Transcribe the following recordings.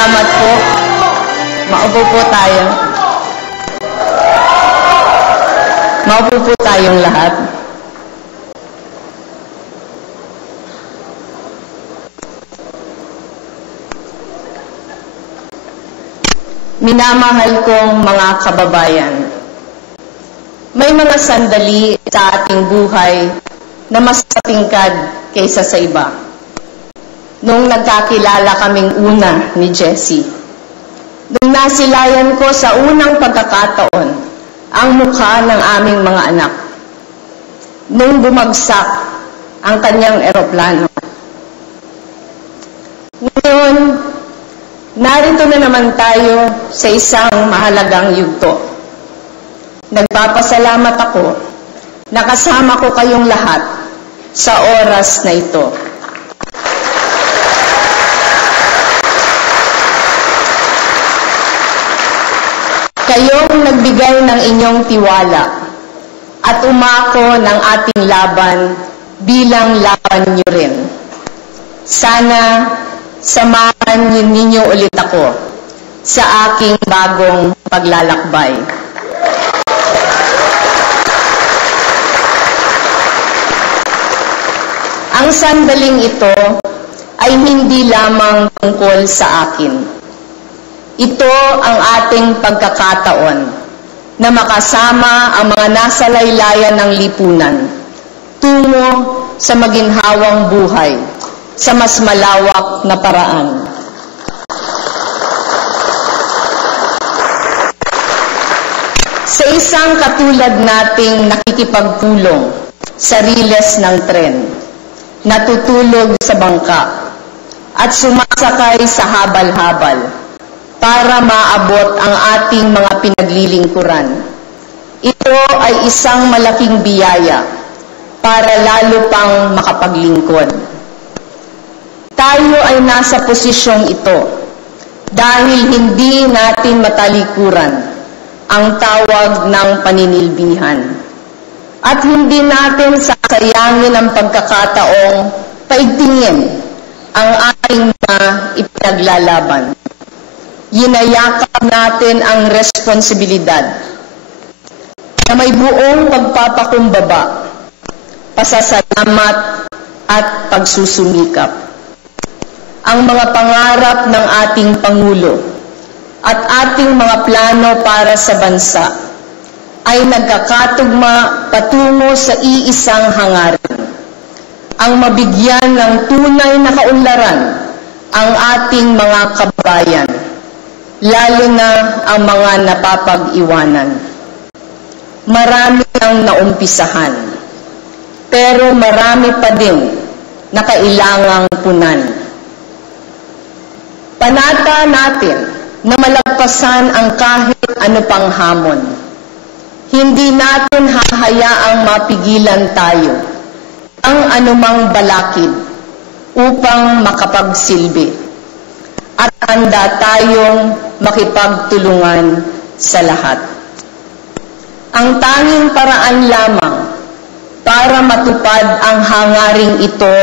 Salamat po. Maupo po tayo. Maupo po tayong lahat. Minamahal kong mga kababayan, may mga sandali sa ating buhay na mas matingkad kaysa sa iba. Nung nagkakilala kaming una ni Jessie, nung nasilayan ko sa unang pagkakataon ang mukha ng aming mga anak, nung bumagsak ang kanyang eroplano. Ngayon, narito na naman tayo sa isang mahalagang yugto. Nagpapasalamat ako na kasama ko kayong lahat sa oras na ito. Kayong nagbigay ng inyong tiwala at umako ng ating laban bilang laban niyo rin. Sana samahan ninyo ulit ako sa aking bagong paglalakbay. Ang sandaling ito ay hindi lamang tungkol sa akin. Ito ang ating pagkakataon na makasama ang mga nasa laylayan ng lipunan tungo sa maginhawang buhay sa mas malawak na paraan. Sa isang katulad nating nakikipagpulong sa riles ng tren, natutulog sa bangka at sumasakay sa habal-habal para maabot ang ating mga pinaglilingkuran. Ito ay isang malaking biyaya para lalo pang makapaglingkod. Tayo ay nasa posisyong ito dahil hindi natin matalikuran ang tawag ng paninilbihan. At hindi natin sasayangin ang pagkakataong paigtingin ang ating mga ipinaglalaban. Yinayakap natin ang responsibilidad na may buong pagpapakumbaba, pasasalamat at pagsusumikap. Ang mga pangarap ng ating Pangulo at ating mga plano para sa bansa ay nagkakatugma patungo sa iisang hangarin. Ang mabigyan ng tunay na kaunlaran ang ating mga kababayan, lalo na ang mga napapag-iwanan. Marami ang naumpisahan, pero marami pa din na kailangang punan. Panata natin na malagpasan ang kahit ano pang hamon. Hindi natin hahayaang mapigilan tayo ang anumang balakid upang makapagsilbi. At handa tayong makipagtulungan sa lahat. Ang tanging paraan lamang para matupad ang hangaring ito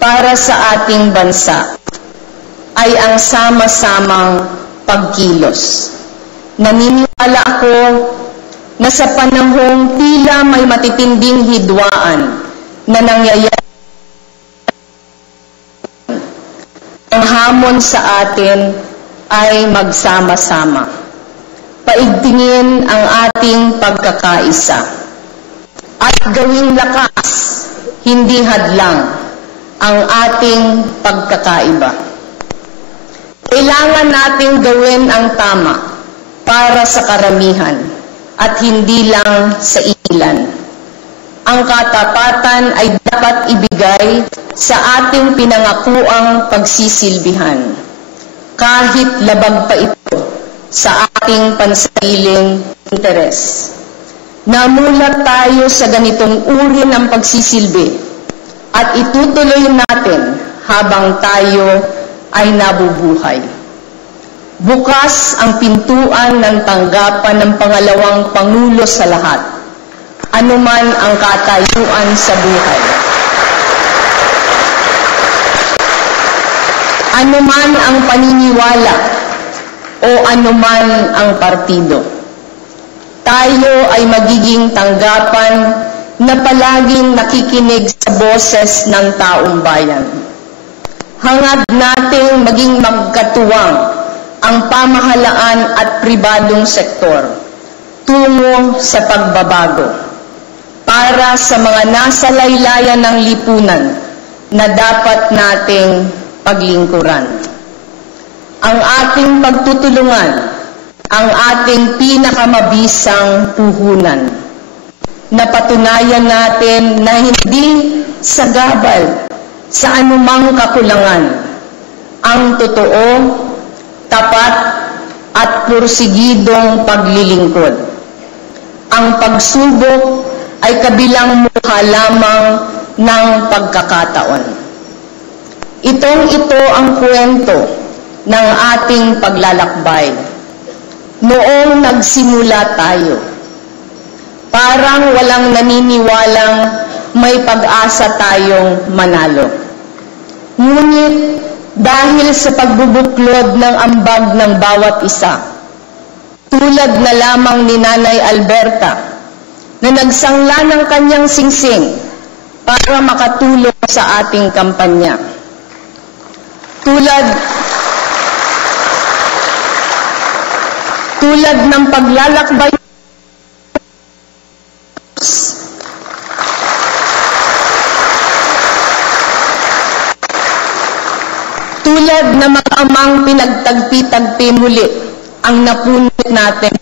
para sa ating bansa ay ang sama-samang pagkilos. Naniniwala ako na sa panahong tila may matitinding hidwaan na nangyayari, ang hamon sa atin ay magsama-sama. Paigtingin ang ating pagkakaisa at gawing lakas, hindi hadlang, ang ating pagkakaiba. Kailangan nating gawin ang tama para sa karamihan at hindi lang sa ilan. Ang katapatan ay dapat ibigay sa ating pinangakuang pagsisilbihan, kahit labag pa ito sa ating pansariling interes. Namulat tayo sa ganitong uri ng pagsisilbi at itutuloy natin habang tayo ay nabubuhay. Bukas ang pintuan ng tanggapan ng pangalawang Pangulo sa lahat, anuman ang katayuan sa buhay. anuman ang paniniwala o anuman ang partido. Tayo ay magiging tanggapan na palaging nakikinig sa boses ng taong bayan. Hangad nating maging magkatuwang ang pamahalaan at pribadong sektor tungo sa pagbabago para sa mga nasa laylayan ng lipunan na dapat nating paglingkuran. Ang ating pagtutulungan, ang ating pinakamabisang puhunan. Napatunayan natin na hindi sagabal sa anumang kakulangan. Ang totoo, tapat at pursigidong paglilingkod. Ang pagsubok ay kabilang mukha lamang ng pagkakataon. Ito ang kwento ng ating paglalakbay. Noong nagsimula tayo, parang walang naniniwalang may pag-asa tayong manalo. Ngunit dahil sa pagbubuklod ng ambag ng bawat isa, tulad na lamang ni Nanay Alberta na nagsangla ng kanyang singsing para makatulong sa ating kampanya. Tulad ng paglalakbay tulad na mga amang pinagtagpi-tagpi muli ang napunit natin.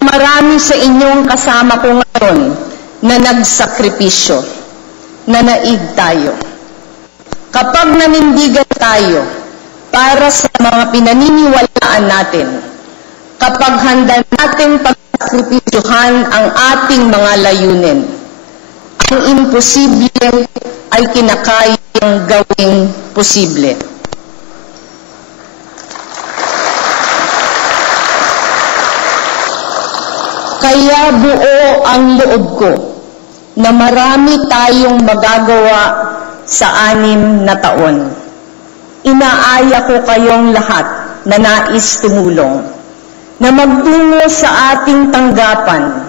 Marami sa inyong kasama ko ngayon na nagsakripisyo, na naig tayo. Kapag nanindigan tayo para sa mga pinaniniwalaan natin, kapag handa nating pagsakripisyuhan ang ating mga layunin, ang imposible ay kinakayang gawing posible. Kaya buo ang loob ko na marami tayong magagawa sa 6 na taon. Inaaya ko kayong lahat na nais tumulong, na magtungo sa ating tanggapan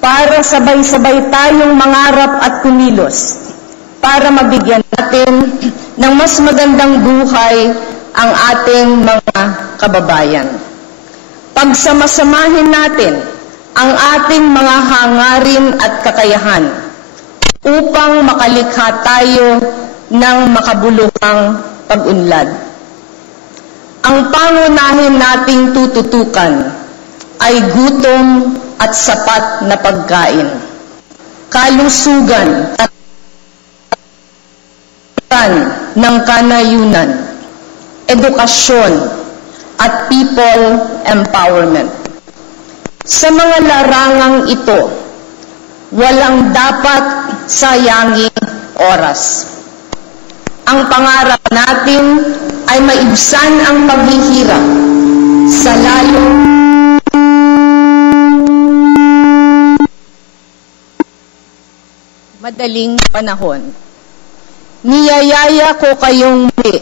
para sabay-sabay tayong mangarap at kumilos para mabigyan natin ng mas magandang buhay ang ating mga kababayan. Pagsamasamahin natin ang ating mga hangarin at kakayahan upang makalikha tayo ng makabuluhang pag-unlad. Ang pangunahin nating tututukan ay gutom at sapat na pagkain, kalusugan at ng kanayunan, edukasyon at people empowerment. Sa mga larangang ito, walang dapat sayanging oras. Ang pangarap natin ay maibsan ang paghihirap sa lalong madaling panahon. Niyayaya ko kayong muli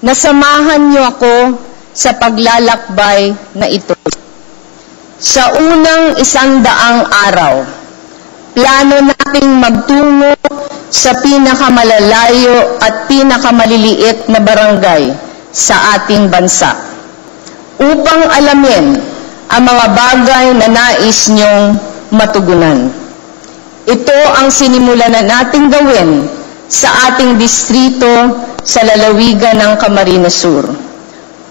na samahan niyo ako sa paglalakbay na ito. Sa unang 100 araw, plano nating magtungo sa pinakamalalayo at pinakamaliliit na barangay sa ating bansa upang alamin ang mga bagay na nais niyong matugunan. Ito ang sinimulan na nating gawin sa ating distrito sa lalawigan ng Camarines Sur,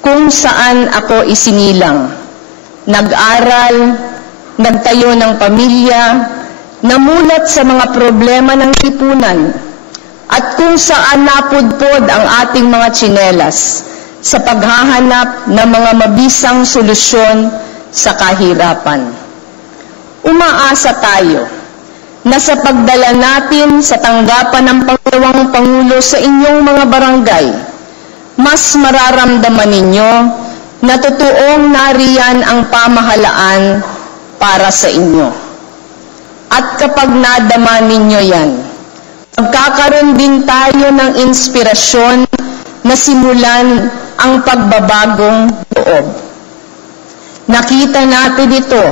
kung saan ako isinilang, nag-aral, nagtayo ng pamilya, namulat sa mga problema ng lipunan, at kung saan napudpod ang ating mga tsinelas sa paghahanap ng mga mabisang solusyon sa kahirapan. Umaasa tayo na sa pagdala natin sa tanggapan ng Pangalawang Pangulo sa inyong mga barangay, mas mararamdaman ninyo na totoong nariyan ang pamahalaan para sa inyo. At kapag nadama ninyo yan, Magkakaroon din tayo ng inspirasyon na simulan ang pagbabagong loob. Nakita natin ito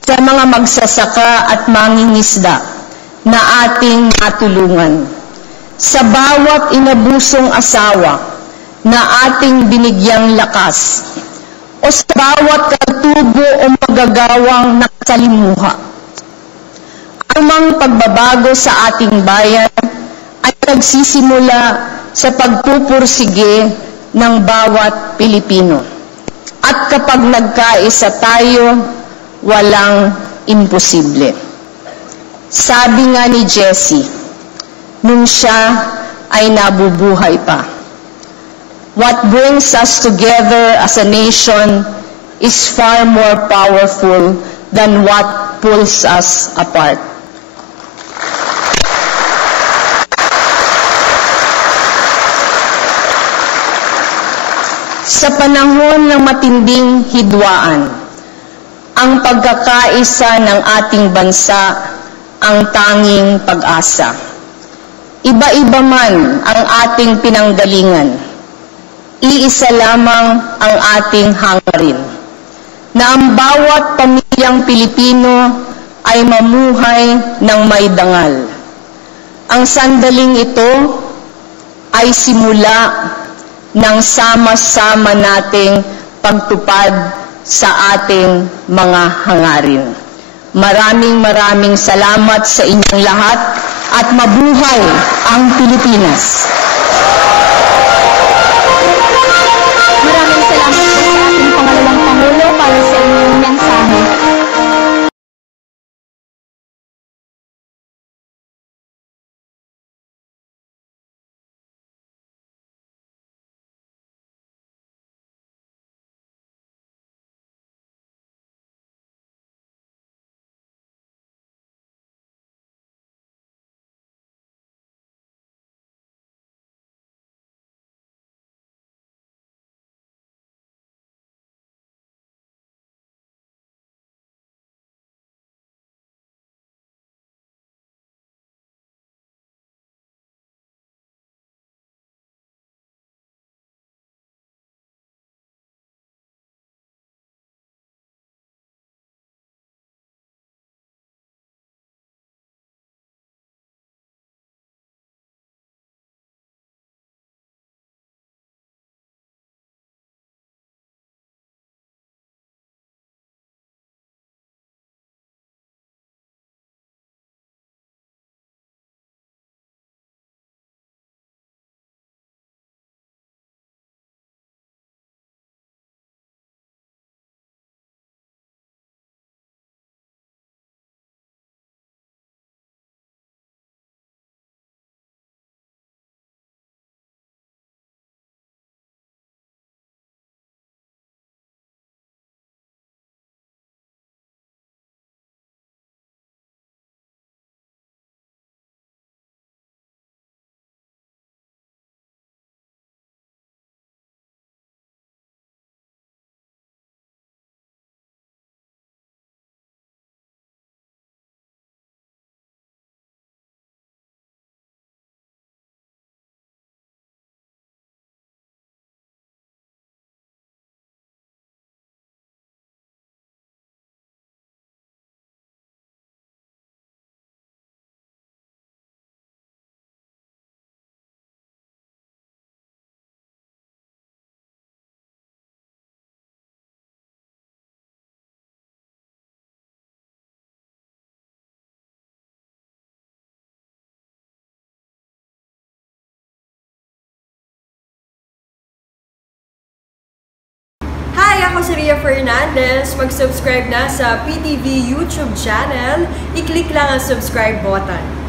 sa mga magsasaka at mangingisda na ating natulungan. Sa bawat inabusong asawa na ating binigyang lakas, o sa bawat katubo o magagawang nakasalimuha. Ang mga pagbabago sa ating bayan ay nagsisimula sa pagpupursige ng bawat Pilipino. At kapag nagkaisa tayo, walang imposible. Sabi nga ni Jessie, nung siya ay nabubuhay pa, what brings us together as a nation is far more powerful than what pulls us apart. Sa panahon ng matinding hidwaan, ang pagkakaisa ng ating bansa ang tanging pag-asa. Iba-iba man ang ating pinanggalingan, iisa lamang ang ating hangarin, na ang bawat pamilyang Pilipino ay mamuhay ng may dangal. Ang sandaling ito ay simula ng sama-sama nating pagtupad sa ating mga hangarin. Maraming salamat sa inyong lahat at mabuhay ang Pilipinas. Maraming salamat po sa ating pangalawang Pangulo para sa inyong mensahe. Hi! Ako si Ria Fernandez. Mag-subscribe na sa PTV YouTube channel. I-click lang ang subscribe button.